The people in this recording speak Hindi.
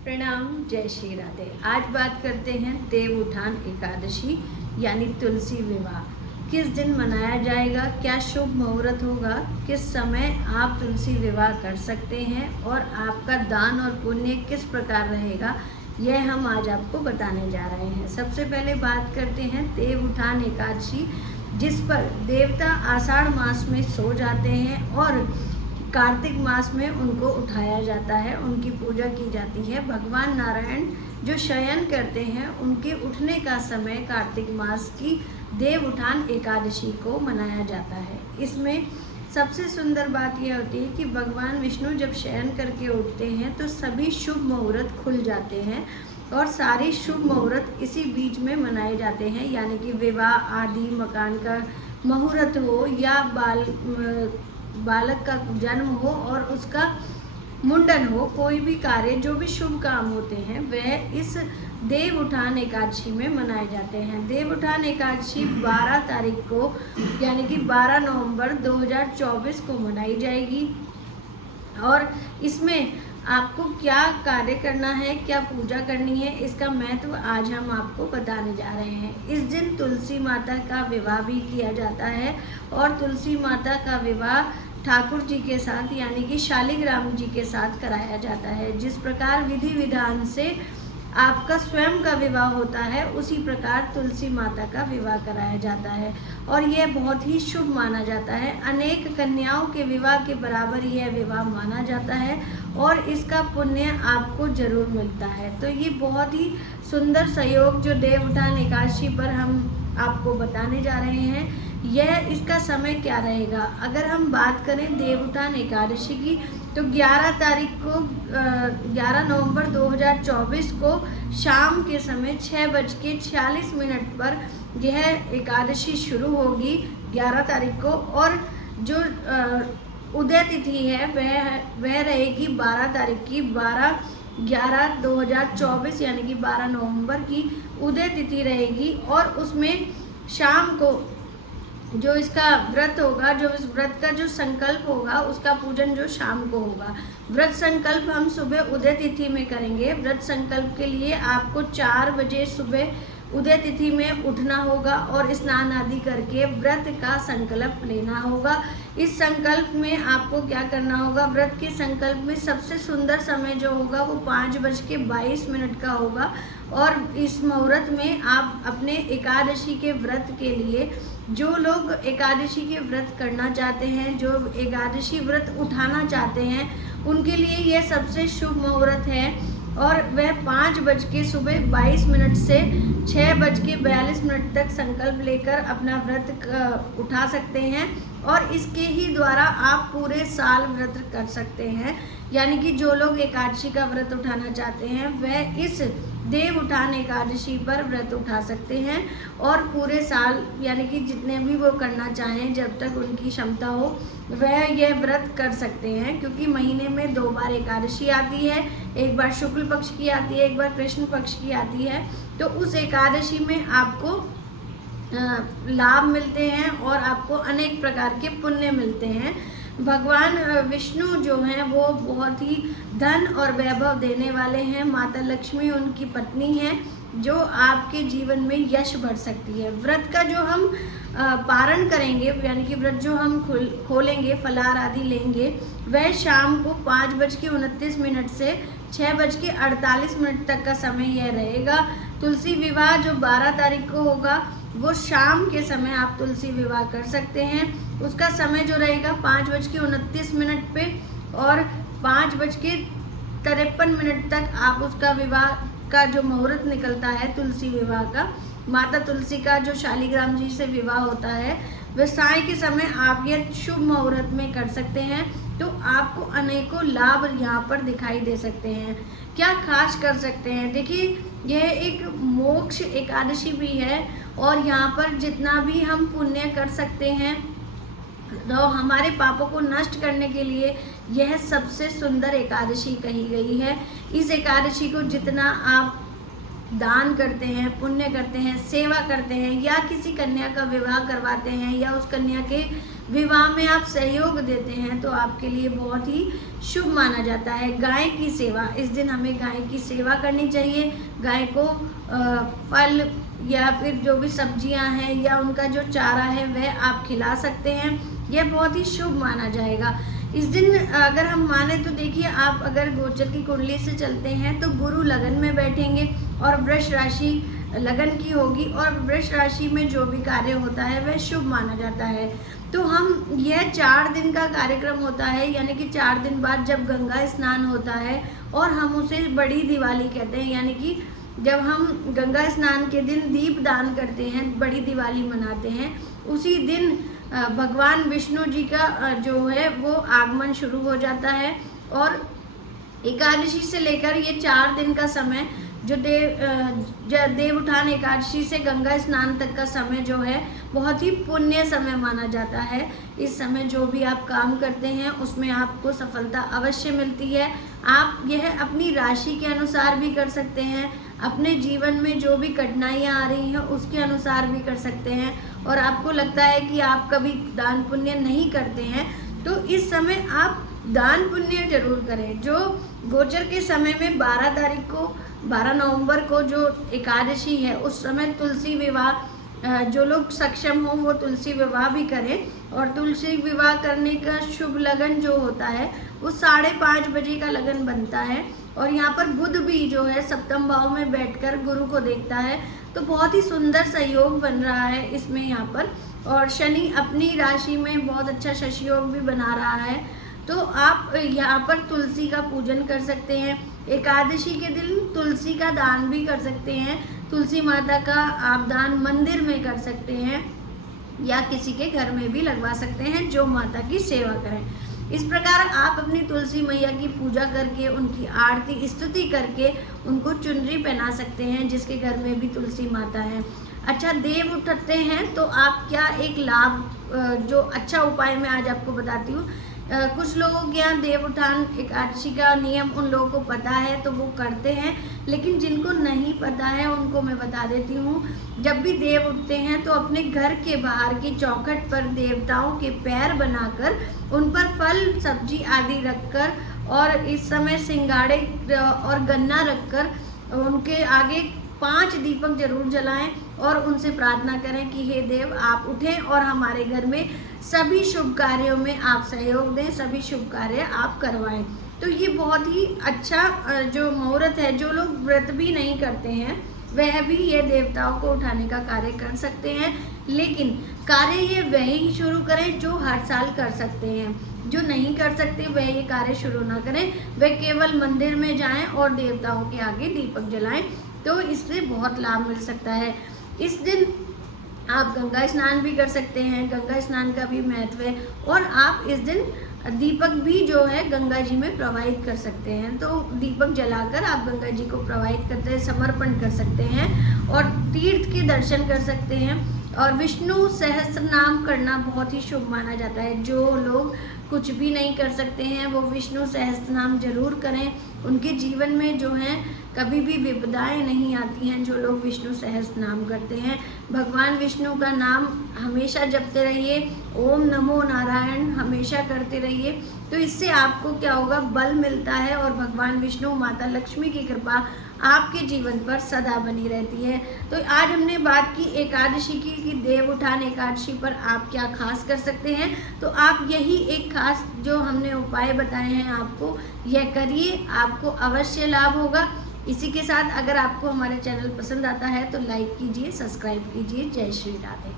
प्रणाम, जय श्री राधे। आज बात करते हैं देवउठान एकादशी यानी तुलसी विवाह किस दिन मनाया जाएगा, क्या शुभ मुहूर्त होगा, किस समय आप तुलसी विवाह कर सकते हैं और आपका दान और पुण्य किस प्रकार रहेगा, यह हम आज आपको बताने जा रहे हैं। सबसे पहले बात करते हैं देवउठान एकादशी, जिस पर देवता आषाढ़ मास में सो जाते हैं और कार्तिक मास में उनको उठाया जाता है, उनकी पूजा की जाती है। भगवान नारायण जो शयन करते हैं उनके उठने का समय कार्तिक मास की देवउठान एकादशी को मनाया जाता है। इसमें सबसे सुंदर बात यह होती है कि भगवान विष्णु जब शयन करके उठते हैं तो सभी शुभ मुहूर्त खुल जाते हैं और सारे शुभ मुहूर्त इसी बीच में मनाए जाते हैं, यानी कि विवाह आदि, मकान का मुहूर्त हो या बालक का जन्म हो और उसका मुंडन हो, कोई भी कार्य जो भी शुभ काम होते हैं वह इस देवउठान एकादशी में मनाए जाते हैं। देवउठान एकादशी 12 तारीख को यानी कि 12 नवंबर 2024 को मनाई जाएगी और इसमें आपको क्या कार्य करना है, क्या पूजा करनी है, इसका महत्व आज हम आपको बताने जा रहे हैं। इस दिन तुलसी माता का विवाह भी किया जाता है और तुलसी माता का विवाह ठाकुर जी के साथ यानी कि शालिग्राम जी के साथ कराया जाता है। जिस प्रकार विधि विधान से आपका स्वयं का विवाह होता है उसी प्रकार तुलसी माता का विवाह कराया जाता है और यह बहुत ही शुभ माना जाता है। अनेक कन्याओं के विवाह के बराबर यह विवाह माना जाता है और इसका पुण्य आपको जरूर मिलता है। तो ये बहुत ही सुंदर संयोग जो देवउठान एकादशी पर हम आपको बताने जा रहे हैं, यह इसका समय क्या रहेगा। अगर हम बात करें देवउठान एकादशी की तो 11 नवंबर 2024 को शाम के समय 6:46 पर यह एकादशी शुरू होगी 11 तारीख को और जो उदय तिथि है वह रहेगी 12 तारीख की। 12/11/2024 यानी कि 12 नवंबर की उदय तिथि रहेगी और उसमें शाम को जो इसका व्रत होगा, जो इस व्रत का जो संकल्प होगा उसका पूजन जो शाम को होगा। व्रत संकल्प हम सुबह उदय तिथि में करेंगे। व्रत संकल्प के लिए आपको 4 बजे सुबह उदय तिथि में उठना होगा और स्नान आदि करके व्रत का संकल्प लेना होगा। इस संकल्प में आपको क्या करना होगा, व्रत के संकल्प में सबसे सुंदर समय जो होगा वो 5:22 का होगा और इस मुहूर्त में आप अपने एकादशी के व्रत के लिए, जो लोग एकादशी के व्रत करना चाहते हैं, जो एकादशी व्रत उठाना चाहते हैं, उनके लिए यह सबसे शुभ मुहूर्त है और वह 5:22 से 6:42 तक संकल्प लेकर अपना व्रत उठा सकते हैं और इसके ही द्वारा आप पूरे साल व्रत कर सकते हैं। यानी कि जो लोग एकादशी का व्रत उठाना चाहते हैं वह इस देवउठान एकादशी पर व्रत उठा सकते हैं और पूरे साल यानी कि जितने भी वो करना चाहें, जब तक उनकी क्षमता हो वह यह व्रत कर सकते हैं। क्योंकि महीने में 2 बार एकादशी आती है, एक बार शुक्ल पक्ष की आती है, एक बार कृष्ण पक्ष की आती है। तो उस एकादशी में आपको लाभ मिलते हैं और आपको अनेक प्रकार के पुण्य मिलते हैं। भगवान विष्णु जो हैं वो बहुत ही धन और वैभव देने वाले हैं। माता लक्ष्मी उनकी पत्नी है जो आपके जीवन में यश भर सकती है। व्रत का जो हम पारण करेंगे यानी कि व्रत जो हम खोलेंगे, फलाहार आदि लेंगे, वह शाम को 5:29 से 6:48 तक का समय यह रहेगा। तुलसी विवाह जो 12 तारीख को होगा वो शाम के समय आप तुलसी विवाह कर सकते हैं। उसका समय जो रहेगा 5:29 पे और 5:53 तक आप उसका विवाह का जो मुहूर्त निकलता है तुलसी विवाह का, माता तुलसी का जो शालिग्राम जी से विवाह होता है, वह साय के समय आप ये शुभ मुहूर्त में कर सकते हैं। तो आपको अनेकों लाभ यहाँ पर दिखाई दे सकते हैं। क्या खास कर सकते हैं, देखिए यह एक मोक्ष एकादशी भी है और यहाँ पर जितना भी हम पुण्य कर सकते हैं तो हमारे पापों को नष्ट करने के लिए यह सबसे सुंदर एकादशी कही गई है। इस एकादशी को जितना आप दान करते हैं, पुण्य करते हैं, सेवा करते हैं, या किसी कन्या का विवाह करवाते हैं या उस कन्या के विवाह में आप सहयोग देते हैं तो आपके लिए बहुत ही शुभ माना जाता है। गाय की सेवा, इस दिन हमें गाय की सेवा करनी चाहिए। गाय को फल या फिर जो भी सब्जियां हैं या उनका जो चारा है वह आप खिला सकते हैं, यह बहुत ही शुभ माना जाएगा। इस दिन अगर हम माने तो देखिए, आप अगर गोचर की कुंडली से चलते हैं तो गुरु लगन में बैठेंगे और वृष राशि लगन की होगी, और वृष राशि में जो भी कार्य होता है वह शुभ माना जाता है। तो हम यह 4 दिन का कार्यक्रम होता है, यानी कि 4 दिन बाद जब गंगा स्नान होता है, और हम उसे बड़ी दिवाली कहते हैं, यानी कि जब हम गंगा स्नान के दिन दीप दान करते हैं, बड़ी दिवाली मनाते हैं, उसी दिन भगवान विष्णु जी का जो है वो आगमन शुरू हो जाता है। और एकादशी से लेकर ये 4 दिन का समय जो देव उठान एकादशी से गंगा स्नान तक का समय जो है बहुत ही पुण्य समय माना जाता है। इस समय जो भी आप काम करते हैं उसमें आपको सफलता अवश्य मिलती है। आप यह अपनी राशि के अनुसार भी कर सकते हैं, अपने जीवन में जो भी कठिनाइयाँ आ रही हैं उसके अनुसार भी कर सकते हैं, और आपको लगता है कि आप कभी दान पुण्य नहीं करते हैं तो इस समय आप दान पुण्य जरूर करें। जो गोचर के समय में 12 नवंबर को जो एकादशी है उस समय तुलसी विवाह, जो लोग सक्षम हों वो तुलसी विवाह भी करें। और तुलसी विवाह करने का शुभ लगन जो होता है वो 5:30 बजे का लगन बनता है, और यहाँ पर बुध भी जो है सप्तम भाव में बैठकर गुरु को देखता है, तो बहुत ही सुंदर सहयोग बन रहा है इसमें यहाँ पर। और शनि अपनी राशि में बहुत अच्छा शशि योग भी बना रहा है, तो आप यहाँ पर तुलसी का पूजन कर सकते हैं। एकादशी के दिन तुलसी का दान भी कर सकते हैं। तुलसी माता का आप दान मंदिर में कर सकते हैं या किसी के घर में भी लगवा सकते हैं जो माता की सेवा करें। इस प्रकार आप अपनी तुलसी मैया की पूजा करके, उनकी आरती स्तुति करके उनको चुनरी पहना सकते हैं जिसके घर में भी तुलसी माता है। अच्छा, देव उठते हैं तो आप क्या एक लाभ, जो अच्छा उपाय मैं आज आपको बताती हूँ। कुछ लोगों के यहाँ देव उठान एकादशी का नियम उन लोगों को पता है तो वो करते हैं, लेकिन जिनको नहीं पता है उनको मैं बता देती हूँ। जब भी देव उठते हैं तो अपने घर के बाहर की चौखट पर देवताओं के पैर बनाकर उन पर फल सब्जी आदि रखकर, और इस समय सिंगाड़े और गन्ना रखकर उनके आगे 5 दीपक जरूर जलाएं और उनसे प्रार्थना करें कि हे देव आप उठें और हमारे घर में सभी शुभ कार्यों में आप सहयोग दें, सभी शुभ कार्य आप करवाएं। तो ये बहुत ही अच्छा जो मुहूर्त है, जो लोग व्रत भी नहीं करते हैं वह भी ये देवताओं को उठाने का कार्य कर सकते हैं, लेकिन कार्य ये वही शुरू करें जो हर साल कर सकते हैं। जो नहीं कर सकते वह ये कार्य शुरू ना करें, वह केवल मंदिर में जाएं और देवताओं के आगे दीपक जलाएं, तो इससे बहुत लाभ मिल सकता है। इस दिन आप गंगा स्नान भी कर सकते हैं, गंगा स्नान का भी महत्व है, और आप इस दिन दीपक भी जो है गंगा जी में प्रवाहित कर सकते हैं। तो दीपक जलाकर आप गंगा जी को प्रवाहित करते हैं, समर्पण कर सकते हैं, और तीर्थ के दर्शन कर सकते हैं। और विष्णु सहस्त्र नाम करना बहुत ही शुभ माना जाता है। जो लोग कुछ भी नहीं कर सकते हैं वो विष्णु सहस्त्र नाम जरूर करें, उनके जीवन में जो है कभी भी विपदाएं नहीं आती हैं जो लोग विष्णु सहस्त्र नाम करते हैं। भगवान विष्णु का नाम हमेशा जपते रहिए, ओम नमो नारायण हमेशा करते रहिए, तो इससे आपको क्या होगा, बल मिलता है, और भगवान विष्णु माता लक्ष्मी की कृपा आपके जीवन पर सदा बनी रहती है। तो आज हमने बात की एकादशी की कि देव उठान एकादशी पर आप क्या खास कर सकते हैं, तो आप यही एक खास जो हमने उपाय बताए हैं आपको यह करिए, आपको अवश्य लाभ होगा। इसी के साथ अगर आपको हमारे चैनल पसंद आता है तो लाइक कीजिए, सब्सक्राइब कीजिए। जय श्री राधे।